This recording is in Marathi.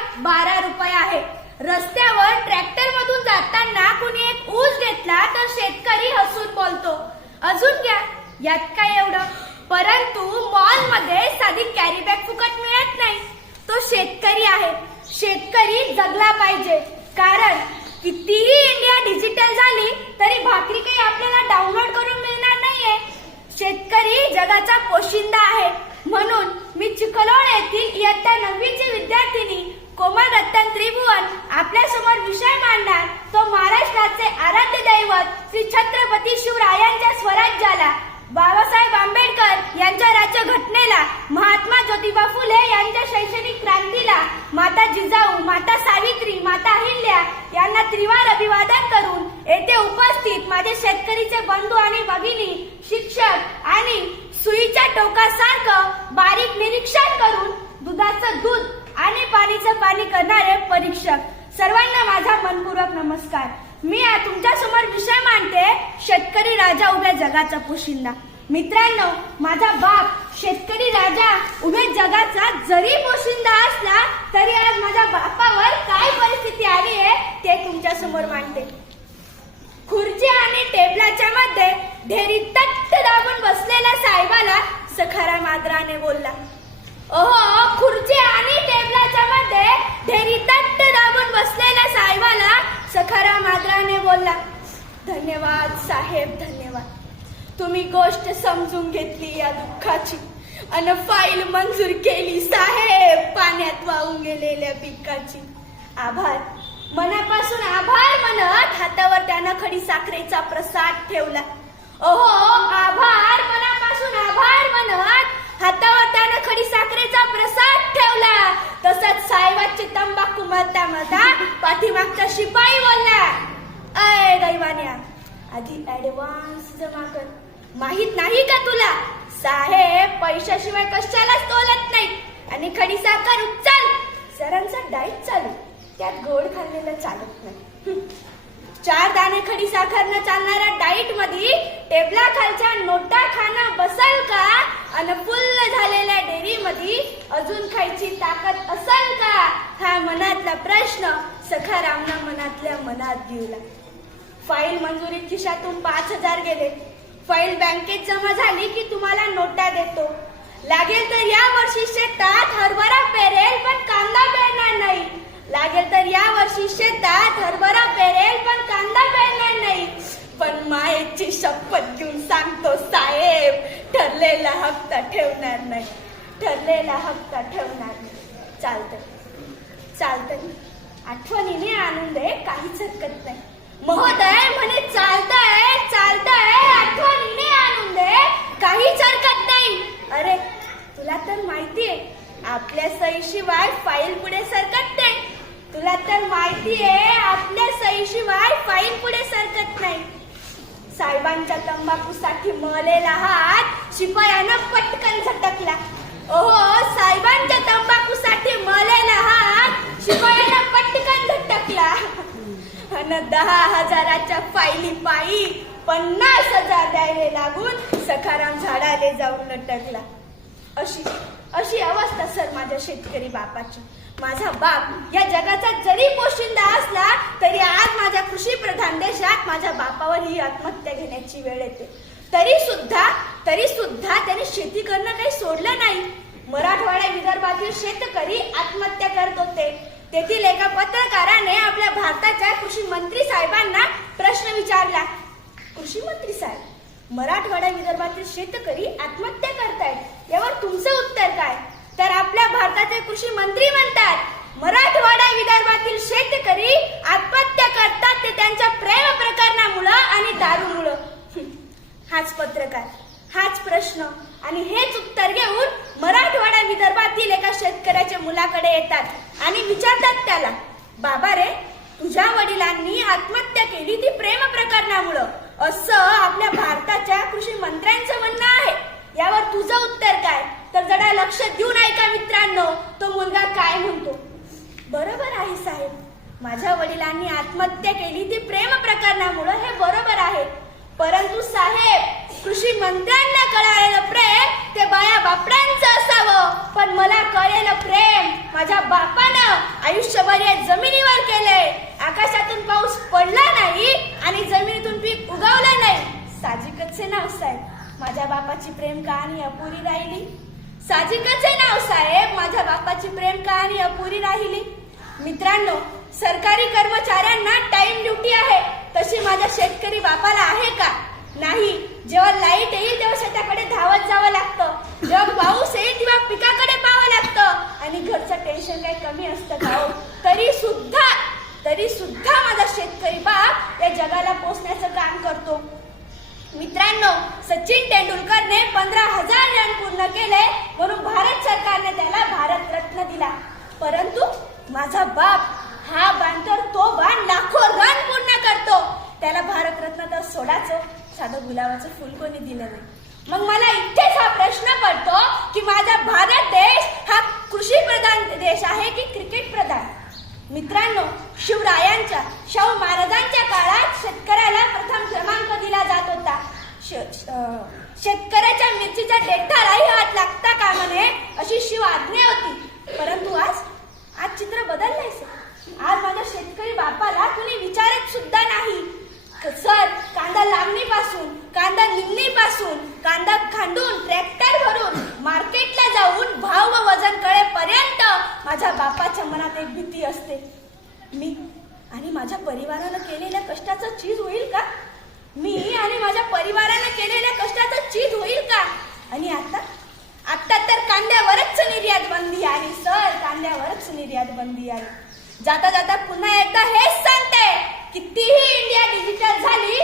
किंमत 12 रुपये आहे. रस्त्यावर ट्रॅक्टर मधून जाताना कुणी एक ऊस घेतला तर शेतकरी हसून बोलतो, अजून घ्या, यात काय एवढं. परंतु मॉल मध्ये साधी कॅरी बॅग फुकट मिळत नाही. तो शेतकरी आहे. शेतकरी जगला पाहिजे. कारण कितीही इंडिया डिजिटल झाली तरी भाकरी काही आपल्याला डाउनलोड करून मिळणार नाहीये. शेतकरी जगाचा पोशिंदा आहे. म्हणून मी चिखलोड येथील इयत्ता 9वीची विद्यार्थिनी कोमल रतन त्रिभुवन आपल्या समोर विषय मांडणार तो महाराष्ट्राचे आराध्य दैवत श्री छत्रपती शिवरायांच्या स्वराज्याला, बाबासाहेब आंबेडकर यांच्या राज्यघटनेला, महात्मा ज्योतिबा फुले यांच्या शैक्षणिक क्रांतीला, माता जिजाऊ, माता सावित्री, माता अहिल्या यांना त्रिवार अभिवादन करून येथे उपस्थित माझे शेतकरीचे बंधू आणि भगिनी, शिक्षक आणि सुईच्या टोकासारखं बारीक निरीक्षण करून दुधाचं दूध आणि पाणीचं पाणी करणारे परीक्षक, सर्वांना माझा मनपूर्वक नमस्कार. मी तुमच्या समोर विषय मांडते शेतकरी राजा उभ्या जगाचा पोशिंदा. मित्रांनो, माझा बाप शेतकरी राजा उभ्या जगाचा जरी पोशिंदा असला तरी आज माझ्या बापावर काय परिस्थिती आली आहे ते तुमच्या समोर मांडते. खुर्ची आणि टेबलाच्या मध्ये ढेरी तट्ट दाबून बसलेल्या साहेबाला सखाराम आदराने बोलला. ओहो, खुर्ची आणि टेबलाच्या मध्ये ढेरी तट्ट दाबून बसलेल्या साहेबाला सखाराम आदराने बोलला. धन्यवाद साहेब, धन्यवाद. तुम्ही गोष्ट समजून घेतली या दुःखाची अन फाईल मंजूर केली साहेब पाण्यात वाहून गेलेल्या पिकाची. आभार, मनापासून आभार म्हणत हातावर त्यानं खडी साखरेचा प्रसाद ठेवला. ओहो, आभार, मनापासून आभार म्हणत हातावर त्यानं खडी साखरेचा प्रसाद ठेवला. तसंच साहेबाची तंबाखू मरता मरता पाठीमागचा शिपाई बोलला, अय दैवान्या, आधी ऍडव्हान्स जमा कर. माहित नाही का तुला, साहेब पैशाशिवाय कशालाच तोलत नाही. आणि खडी साखर उचल. सरांचा डाएट चालू, त्यात गोड खाल्लेलं चालत नाही. 4 दाणे खडी साखरनं चालणाऱ्या डाएट मध्ये टेबला खालच्या नोटा खाणं बसल का आणि फुल्ल झालेल्या डेअरी मध्ये अजून खायची ताकद असल का, हा मनातला प्रश्न सखारामनं मनातल्या मनात घेऊला. फाईल मंजुरीत खिशातून 5,000 गेले. फाईल बँकेत जमा झाली की तुम्हाला नोटा देतो. लागेल तर या वर्षी शेतात हरभरा पेरेल पण कांदा पेरणार नाही. लागेल तर या वर्षी शेतात हरभरा पेरेल पण कांदा पेरणार नाही. पण मायेची शपथ घेऊन सांगतो साहेब, ठरलेला हप्ता ठेवणार नाही. ठरलेला हप्ता ठेवणार नाही. चालतंय चालतंय, आठवणीने आणून दे, काहीच हरकत नाही. महोदय म्हणे चालतंय चालतंय, आठवणीने आणून दे, काहीच हरकत नाही. अरे तुला तर माहितीये आपल्या सहीशिवाय फाईल पुढे सरकत नाही. तुला तर माहितीये आपल्या सहीशिवाय फाईल पुढे सरकत नाही. साहेबांच्या तंबाखूसाठी मळलेला हात शिपायानं पटकन झटकला. ओहो, साहेबांच्या तंबाखूसाठी मळलेला हात शिपायानं पटकन झटकला. आणि 10,000च्या फाईली पायी 50,000 द्यायला लागून सखाराम झाडाले जाऊन लटकला. अशी अवस्था सर माझ्या शेतकरी बापाची. माझा बाप या जगाचा जरी पोशिंदा असला तरी आज माझ्या कृषी प्रधान देशात माझ्या बापावर ही आत्महत्या घेण्याची वेळ येते. तरी सुद्धा त्याने शेती करणं काही सोडलं नाही. मराठवाडा विदर्भातील शेतकरी आत्महत्या करत होते. तेथील एका पत्रकाराने आपल्या भारताच्या कृषी मंत्री साहेबांना प्रश्न विचारला, कृषी मंत्री साहेब, मराठवाडा विदर्भातील शेतकरी आत्महत्या करतायत, यावर तुमचं उत्तर काय? तर आपल्या भारताचे कृषी मंत्री म्हणतात, मराठवाडा विदर्भातील शेतकरी आत्महत्या करतात ते त्यांच्या प्रेम प्रकरणामुळं आणि दारूमुळं. हाच पत्रकार, हाच प्रश्न आणि हेच उत्तर घेऊन मराठवाडा विदर्भातील एका शेतकऱ्याच्या मुलाकडे येतात आणि विचारतात त्याला, बाबा रे, तुझ्या वडिलांनी आत्महत्या केली ती प्रेम प्रकरणामुळं, असं आपल्या भारताच्या कृषी मंत्र्यांचं म्हणणं आहे. यावर तुझं उत्तर काय? तर जरा लक्ष देऊन ऐका मित्रांनो, तो मुलगा काय म्हणतो. बरोबर आहे साहेब, माझ्या वडिलांनी आत्महत्या केली ती प्रेम प्रकरणामुळं, हे बरोबर आहे. परंतु साहेब, कृषी मंत्र्यांना कळालेलं प्रेम ते बाया बापड्यांचं असावं, पण मला कळलेलं प्रेम माझ्या बापानं आयुष्यभर या जमिनीवर केलंय. आकाशातून पाऊस पडला नाही आणि जमिनीतून पीक उगवलं नाही. साहजिकच आहे नाव साहेब, माझ्या बापाची प्रेम कहाणी अपुरी राहिली. साहजिकच आहे नाव साहेब, माझ्या बापाची प्रेम कहाणी अपुरी राहिली. मित्रांनो, सरकारी कर्मचाऱ्यांना टाइम ड्युटी आहे, तशी माझ्या शेतकरी बापाला आहे का? नाही. जेव्हा लाईट येईल तेव्हा शेताकडे धावत जावं लागतं, जेव्हा पाऊस येईल तेव्हा पिकाकडे पाहावं लागतं आणि घरचं टेन्शन काही कमी असतं का हो? तरी सुद्धा माझा शेतकरी बाप या जगाला पोचण्याचं काम करतो. मित्रांनो, सचिन तेंडुलकरने 15,000 रन पूर्ण केले म्हणून भारत सरकारने त्याला भारत रत्न दिला. परंतु माझा बाप हा बाण तर तो बाण लाखो रन पूर्ण करतो. त्याला भारत रत्न तर सोडाचं, साधं गुलाबाचं फुल कोणी दिलं नाही. मग मला इथेच हा प्रश्न पडतो की माझा भारत देश हा कृषी प्रधान देश आहे की क्रिकेट प्रधान? मित्रांनो, शिवरायांच्या, शाहू महाराजांच्या काळात शेतकऱ्याला प्रथम क्रमांक दिला जात होता. शेतकऱ्याच्या मिरचीच्या देठालाही हात लागता कामा नये अशी शिव आज्ञा होती. परंतु आज चित्र बदललंय सर. आज माझ्या शेतकरी बापाला कुणी विचारत सुद्धा नाही. सर, कांदा लागणीपासून, कांदा निघणीपासून, कांदा खांडून ट्रॅक्टर भरून मार्केटला जाऊन भाव व वजन कळेपर्यंत माझ्या बापाच्या मनात एक भीती असते. मी आणि माझ्या परिवारानं केलेल्या कष्टाचं चीज होईल का? मी आणि माझ्या परिवारानं केलेल्या कष्टाचं चीज होईल का? आणि आता तर कांद्यावरच निर्यात बंदी आली सर, कांद्यावरच निर्यात बंदी आली. जाता जाता पुन्हा एकदा हेच सांगते, कितीही इंडिया डिजिटल झाली